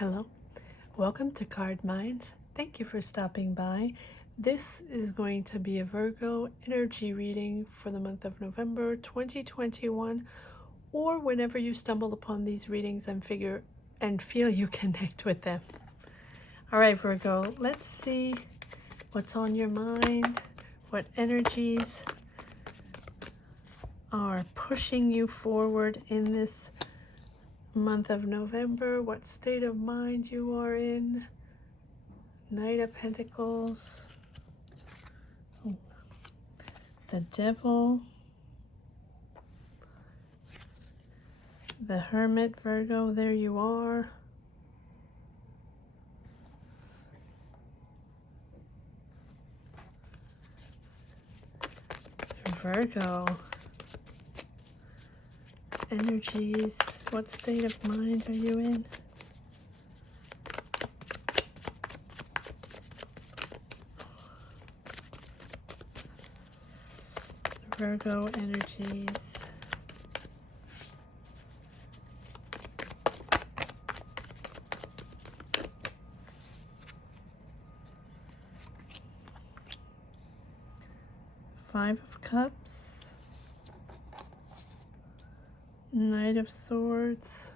Hello, welcome to Card Minds. Thank you for stopping by. This is going to be a Virgo energy reading for the month of November 2021, or whenever you stumble upon these readings and feel you connect with them. All right, Virgo, let's see what's on your mind, what energies are pushing you forward in this month of November, what state of mind you are in. Knight of Pentacles, the Devil, the Hermit, Virgo, there you are. Virgo, energies, what state of mind are you in? Virgo energies. Five of Cups. Knight of Swords.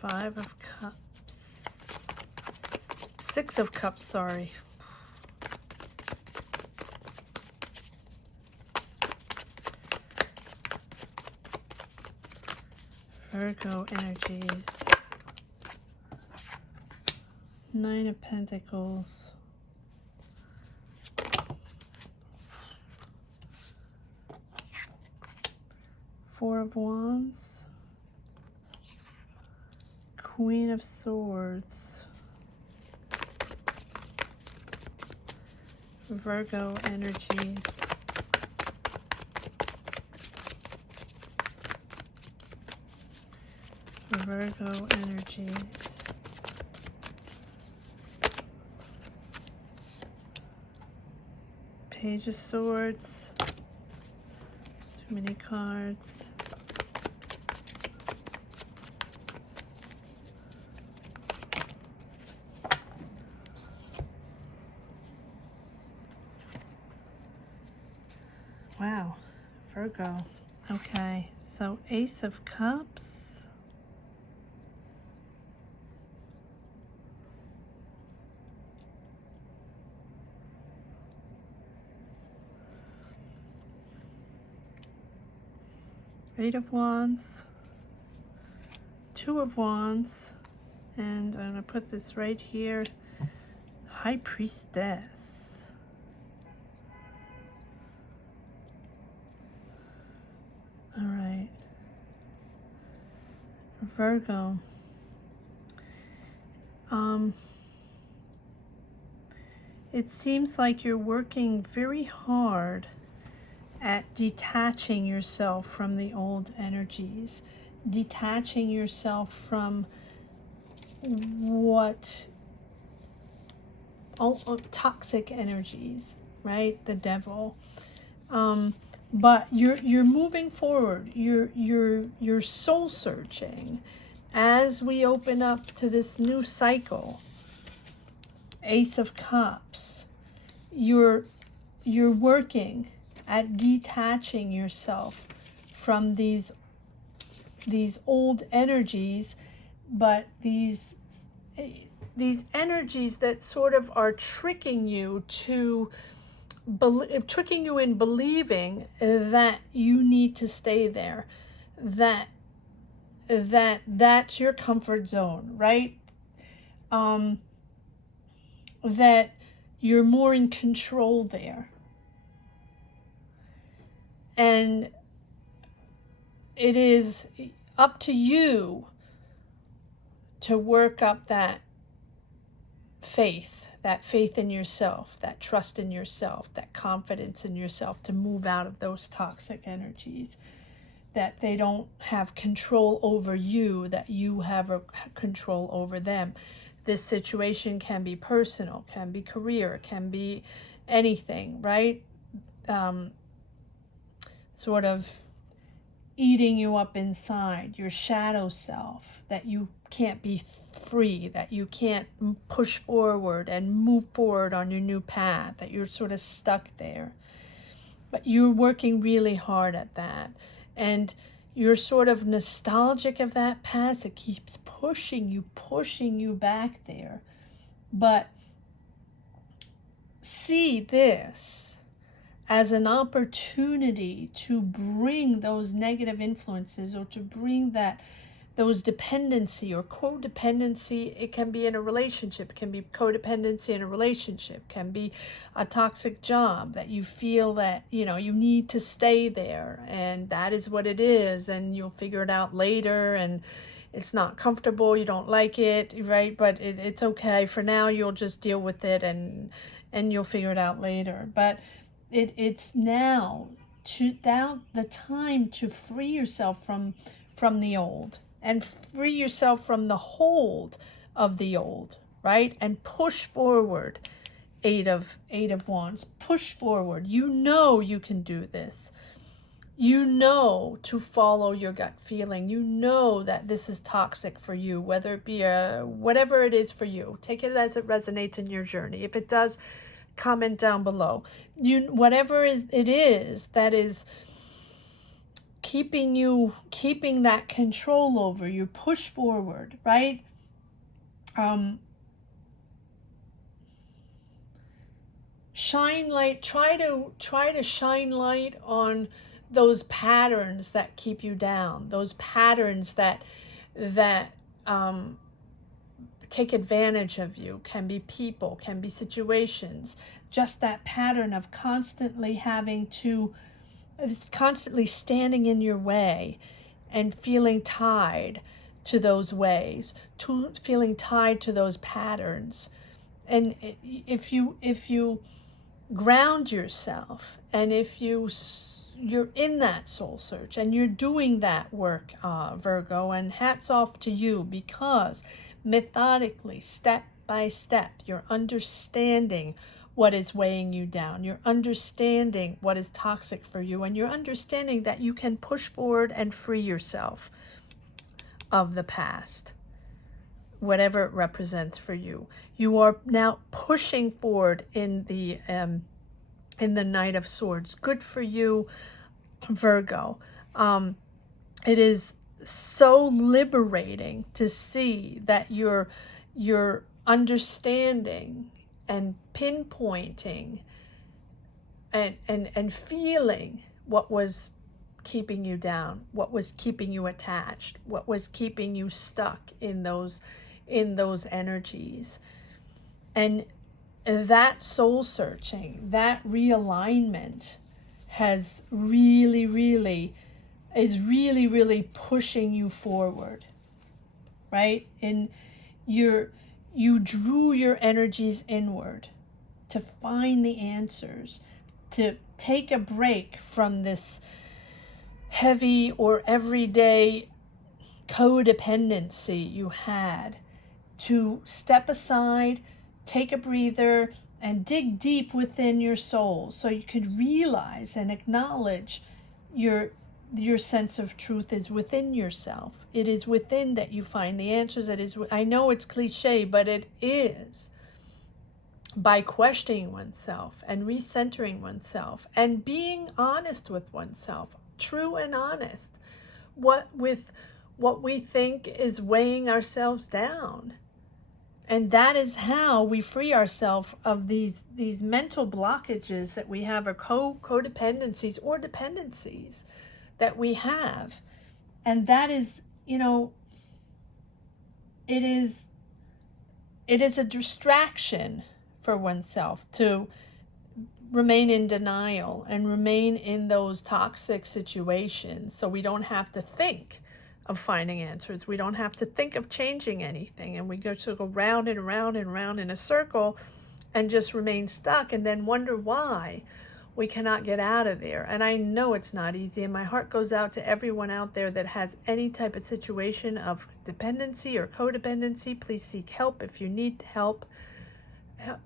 Five of Cups. Six of Cups, sorry. Virgo energies. Nine of Pentacles. Four of Wands. Queen of Swords. Virgo energies. Virgo energies. Page of Swords. Too many cards. Wow, Virgo. Okay, so Ace of Cups. Eight of Wands. Two of Wands. And I'm going to put this right here. High Priestess. All right, Virgo. It seems like you're working very hard at detaching yourself from the old energies, detaching yourself from what toxic energies, right? The Devil. But you're moving forward. You're soul searching as we open up to this new cycle. Ace of Cups. You're working at detaching yourself from these old energies, but these energies that sort of are tricking you in believing that you need to stay there, that's your comfort zone, right? That you're more in control there. And it is up to you to work up that faith in yourself, that trust in yourself, that confidence in yourself to move out of those toxic energies. that they don't have control over you, that you have a control over them. This situation can be personal, can be career, can be anything, right? Sort of eating you up inside, your shadow self, that you can't be free, that you can't push forward and move forward on your new path, that you're sort of stuck there. But you're working really hard at that. And you're sort of nostalgic of that past. It keeps pushing you back there. But see this as an opportunity to bring those negative influences, or to bring those dependency or codependency. It can be in a relationship, it can be codependency in a relationship, can be a toxic job that you feel that, you know, you need to stay there, and that is what it is, and you'll figure it out later, and it's not comfortable, you don't like it, right? But it's okay for now, you'll just deal with it, and you'll figure it out later. But it's now the time to free yourself from the old, and free yourself from the hold of the old, right? And push forward. Eight of Wands. Push forward. You know you can do this. You know to follow your gut feeling. You know that this is toxic for you, whether it be whatever it is for you. Take it as it resonates in your journey. If it does, comment down below. Whatever it is that is keeping that control over you, push forward, right? Shine light. Try to shine light on those patterns that keep you down, those patterns that take advantage of you. Can be people, can be situations. Just that pattern of constantly standing in your way and feeling tied to those ways, feeling tied to those patterns. And if you ground yourself, and if you're in that soul search and you're doing that work, Virgo, and hats off to you, because methodically, step by step, you're understanding what is weighing you down. You're understanding what is toxic for you, and you're understanding that you can push forward and free yourself of the past, whatever it represents for you. You are now pushing forward in the Knight of Swords. Good for you, Virgo. It is so liberating to see that you're understanding and pinpointing and feeling what was keeping you down, what was keeping you attached, what was keeping you stuck in those energies. And that soul searching, that realignment is really pushing you forward, right? And you drew your energies inward to find the answers, to take a break from this heavy or everyday codependency you had, to step aside, take a breather, and dig deep within your soul, so you could realize and acknowledge your sense of truth is within yourself. It is within that you find the answers. It is, I know it's cliche, but it is by questioning oneself and recentering oneself and being honest with oneself, true and honest, with what we think is weighing ourselves down. And that is how we free ourselves of these mental blockages that we have, or codependencies or dependencies that we have. And that is, it is a distraction for oneself to remain in denial and remain in those toxic situations, so we don't have to think of finding answers. We don't have to think of changing anything, and we go round and round and round in a circle and just remain stuck, and then wonder why We cannot get out of there. And I know it's not easy. And my heart goes out to everyone out there that has any type of situation of dependency or codependency. Please seek help if you need help.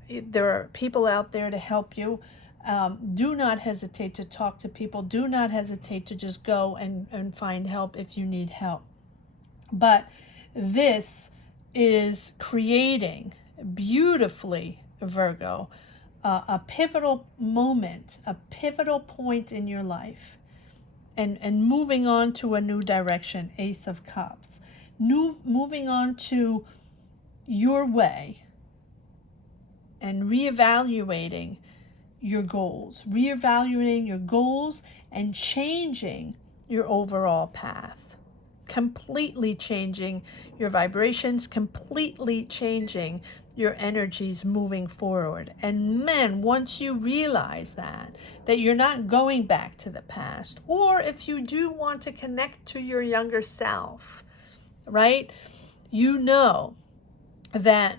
There are people out there to help you. Do not hesitate to talk to people. Do not hesitate to just go and find help if you need help. But this is creating beautifully, Virgo, a pivotal moment, a pivotal point in your life, and moving on to a new direction, Ace of Cups. Moving on to your way and reevaluating your goals, and changing your overall path, completely changing your vibrations, completely changing your energies moving forward. And man, once you realize that you're not going back to the past, or if you do want to connect to your younger self, right? You know that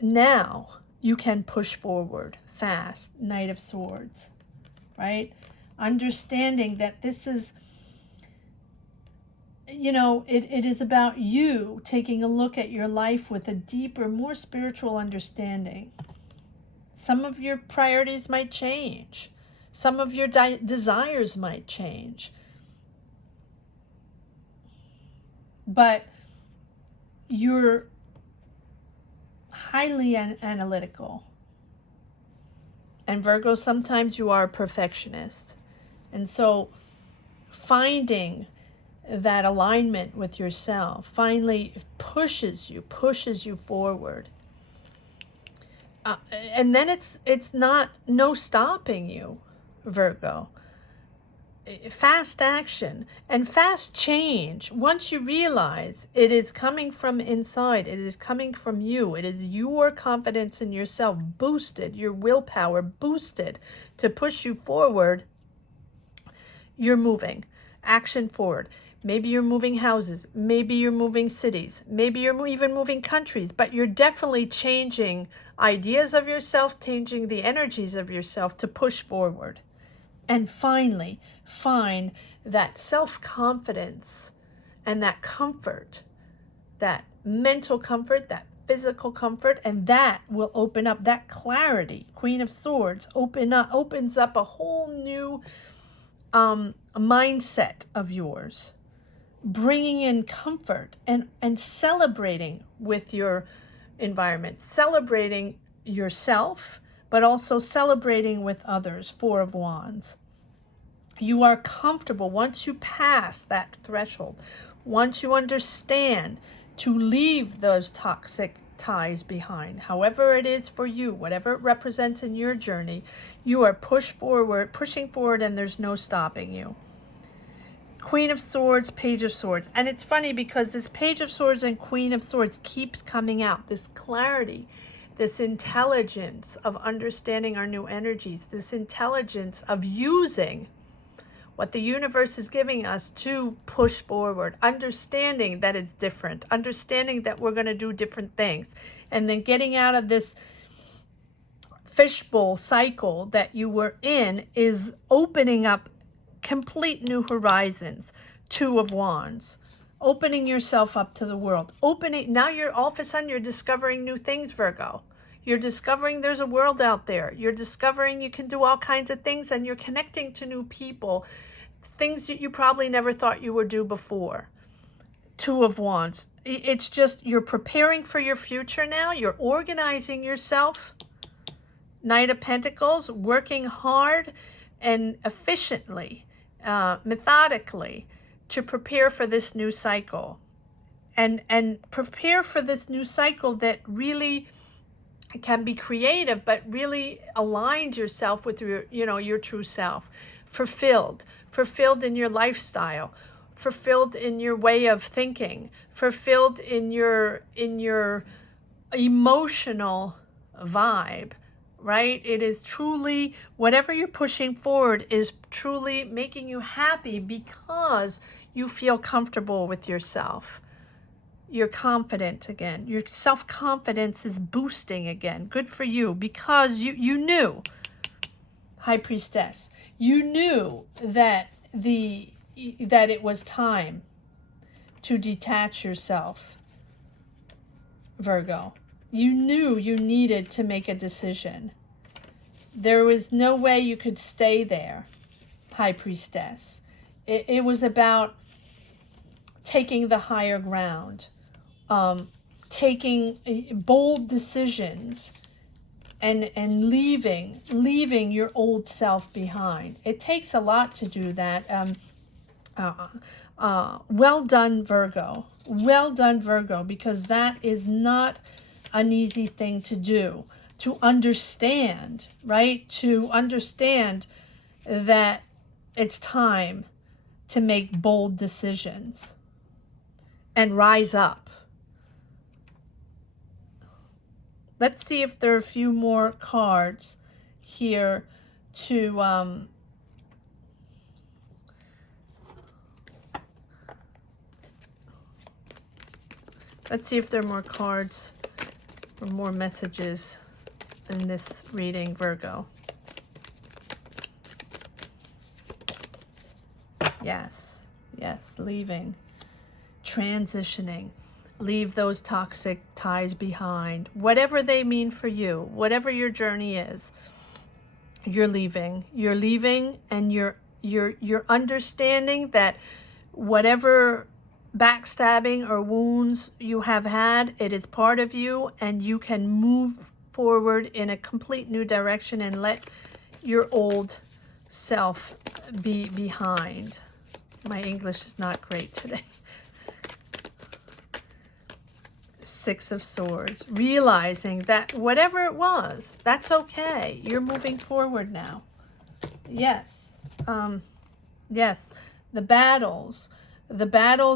now you can push forward fast, Knight of Swords, right? Understanding that this is, it is about you taking a look at your life with a deeper, more spiritual understanding. Some of your priorities might change. Some of your desires might change. But you're highly analytical. And Virgo, sometimes you are a perfectionist. And so finding that alignment with yourself finally pushes you forward. And then it's not no stopping you, Virgo. Fast action and fast change. Once you realize it is coming from inside, it is coming from you, it is your confidence in yourself boosted, your willpower boosted to push you forward, you're moving. Action forward. Maybe you're moving houses, maybe you're moving cities, maybe you're even moving countries, but you're definitely changing ideas of yourself, changing the energies of yourself to push forward. And finally, find that self-confidence and that comfort, that mental comfort, that physical comfort, and that will open up that clarity. Queen of Swords opens up a whole new mindset of yours, bringing in comfort and celebrating with your environment, celebrating yourself, but also celebrating with others. Four of Wands. You are comfortable once you pass that threshold, once you understand to leave those toxic ties behind, however it is for you, whatever it represents in your journey, you are pushing forward, and there's no stopping you. Queen of Swords, Page of Swords. And it's funny because this Page of Swords and Queen of Swords keeps coming out. This clarity, this intelligence of understanding our new energies, this intelligence of using what the universe is giving us to push forward, understanding that it's different, understanding that we're going to do different things, and then getting out of this fishbowl cycle that you were in is opening up complete new horizons. Two of Wands. Opening yourself up to the world. Now you're all of a sudden you're discovering new things, Virgo. You're discovering there's a world out there. You're discovering you can do all kinds of things, and you're connecting to new people, things that you probably never thought you would do before. Two of Wands. It's just you're preparing for your future now. You're organizing yourself. Knight of Pentacles, working hard and efficiently, methodically to prepare for this new cycle. And prepare for this new cycle that really can be creative, but really aligns yourself with your true self. Fulfilled in your lifestyle, fulfilled in your way of thinking, fulfilled in your emotional vibe, right? It is truly, whatever you're pushing forward is truly making you happy because you feel comfortable with yourself. You're confident again. Your self-confidence is boosting again. Good for you, because you knew High Priestess. You knew that it was time to detach yourself, Virgo. You knew you needed to make a decision. There was no way you could stay there, High Priestess. It was about taking the higher ground, taking bold decisions, and leaving your old self behind. It takes a lot to do that. Well done, Virgo. Well done, Virgo, because that is not an easy thing to do. To understand, right? To understand that it's time to make bold decisions and rise up. Let's see if there are a few more cards here to let's see if there are more cards or more messages in this reading, Virgo. Yes, yes, leaving, transitioning. Leave those toxic ties behind. Whatever they mean for you, whatever your journey is, you're leaving. You're leaving, and you're understanding that whatever backstabbing or wounds you have had, it is part of you, and you can move forward in a complete new direction and let your old self be behind. My English is not great today. Six of Swords. Realizing that whatever it was, that's okay. You're moving forward now. Yes. Yes. The battles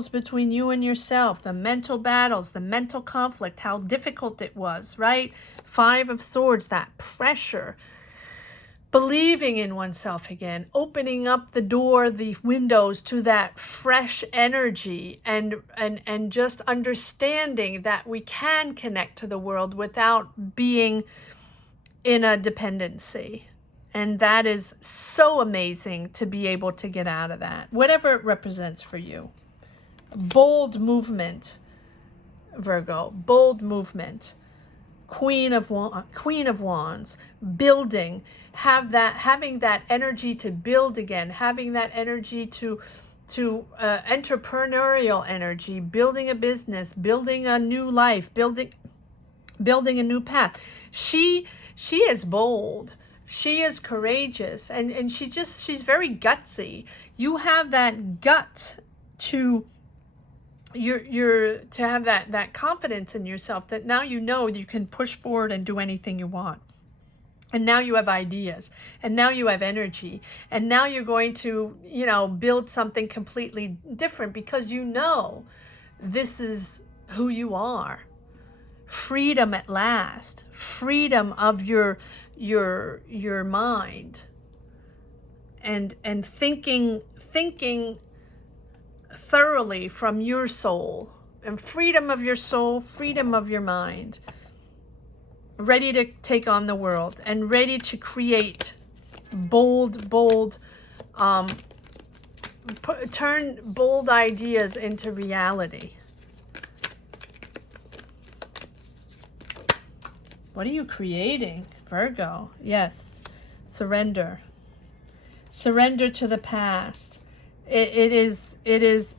between you and yourself, the mental battles, the mental conflict, how difficult it was, right? Five of Swords, that pressure. Believing in oneself again, opening up the door, the windows to that fresh energy, and just understanding that we can connect to the world without being in a dependency. And that is so amazing to be able to get out of that, whatever it represents for you. Bold movement, Virgo, bold movement. Queen of Wands, building, having that energy to build again, having that energy to entrepreneurial energy, building a business, building a new life, building a new path. She is bold. She is courageous, and she's very gutsy. You have that gut to to have that confidence in yourself, that now you know you can push forward and do anything you want. And now you have ideas, and now you have energy, and now you're going to, build something completely different, because you know this is who you are. Freedom at last, freedom of your mind, and thinking thoroughly from your soul, and freedom of your soul, freedom of your mind, ready to take on the world, and ready to create bold turn bold ideas into reality. What are you creating, Virgo? Yes, surrender to the past. It is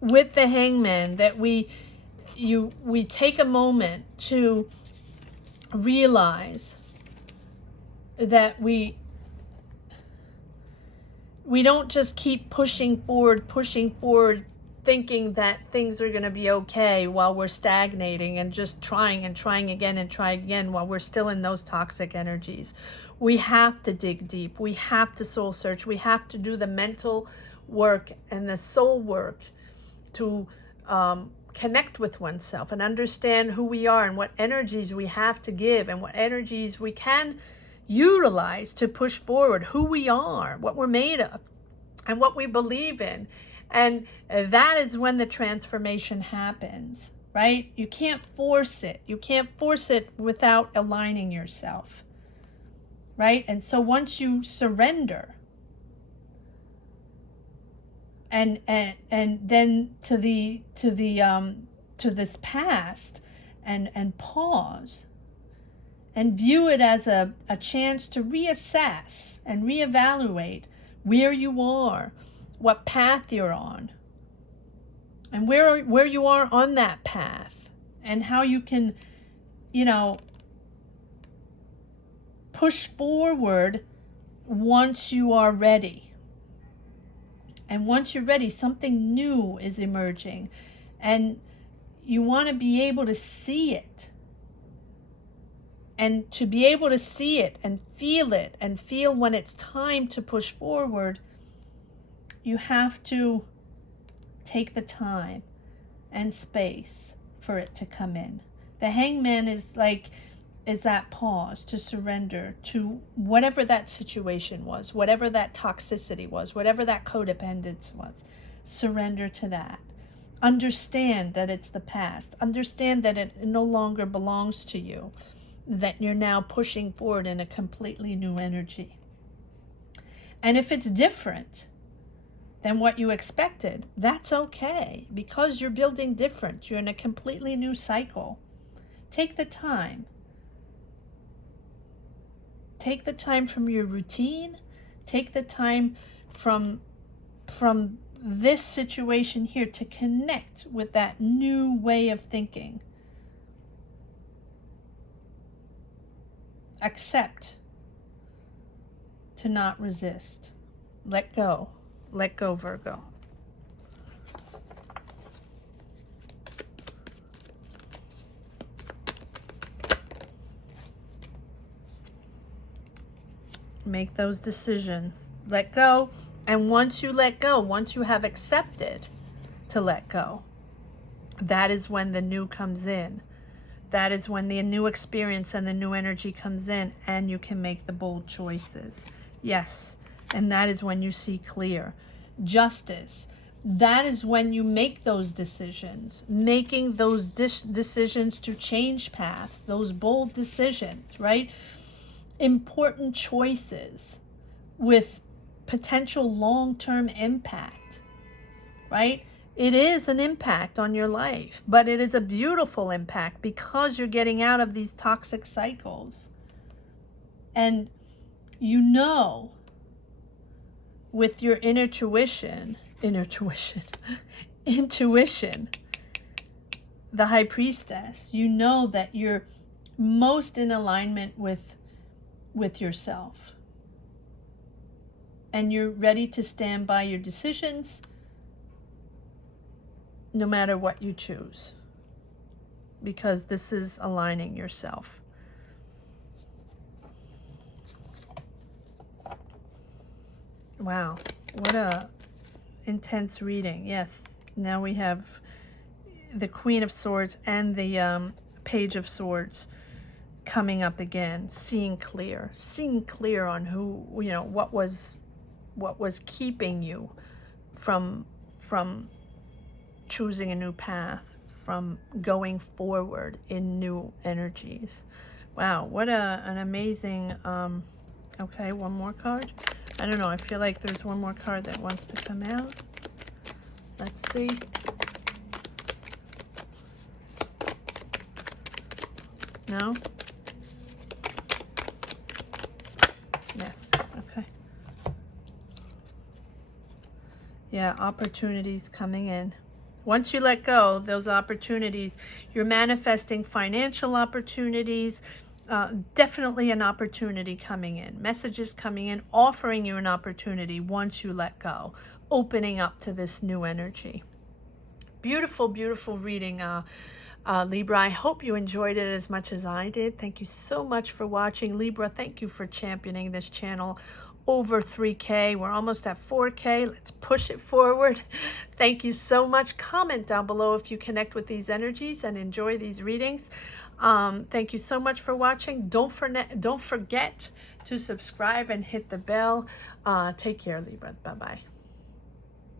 with the Hangman that we take a moment to realize that we don't just keep pushing forward, thinking that things are going to be okay while we're stagnating and just trying again and try again while we're still in those toxic energies. We have to dig deep. We have to soul search. We have to do the mental work and the soul work to connect with oneself and understand who we are and what energies we have to give and what energies we can utilize to push forward who we are, what we're made of, and what we believe in. And that is when the transformation happens, right? You can't force it. You can't force it without aligning yourself. right? And so once you surrender, and then to this past, and pause and view it as a chance to reassess and reevaluate where you are, what path you're on, and where you are on that path, and how you can, push forward once you are ready. And once you're ready, something new is emerging, and you want to be able to see it. And to be able to see it and feel when it's time to push forward, you have to take the time and space for it to come in. The Hangman is that pause to surrender to whatever that situation was, whatever that toxicity was, whatever that codependence was. Surrender to that. Understand that it's the past. Understand that it no longer belongs to you, that you're now pushing forward in a completely new energy. And if it's different than what you expected, that's okay, because you're building different. You're in a completely new cycle. Take the time. Take the time from your routine. Take the time from this situation here to connect with that new way of thinking. Accept. To not resist. Let go. Let go, Virgo. Make those decisions. Let go. And once you let go, once you have accepted to let go, that is when the new comes in. That is when the new experience and the new energy comes in, and you can make the bold choices. Yes. And that is when you see clear. Justice. That is when you make those decisions. Making those decisions to change paths. Those bold decisions, right? Important choices with potential long-term impact, right? It is an impact on your life, but it is a beautiful impact because you're getting out of these toxic cycles. And with your intuition, the High Priestess, that you're most in alignment with yourself. And you're ready to stand by your decisions no matter what you choose, because this is aligning yourself. Wow, what a intense reading. Yes, now we have the Queen of Swords and the Page of Swords coming up again. Seeing clear on who, what was keeping you from choosing a new path, from going forward in new energies. Wow, what an amazing, okay, one more card. I don't know, I feel like there's one more card that wants to come out. Let's see. No? Yes, okay. Yeah, opportunities coming in. Once you let go, those opportunities, you're manifesting financial opportunities, definitely an opportunity coming in, messages coming in, offering you an opportunity once you let go, opening up to this new energy. Beautiful, beautiful reading, Libra. I hope you enjoyed it as much as I did. Thank you so much for watching. Libra, thank you for championing this channel. Over 3K. We're almost at 4K. Let's push it forward. Thank you so much. Comment down below if you connect with these energies and enjoy these readings. Thank you so much for watching. Don't forget to subscribe and hit the bell. Take care, Libra. Bye-bye.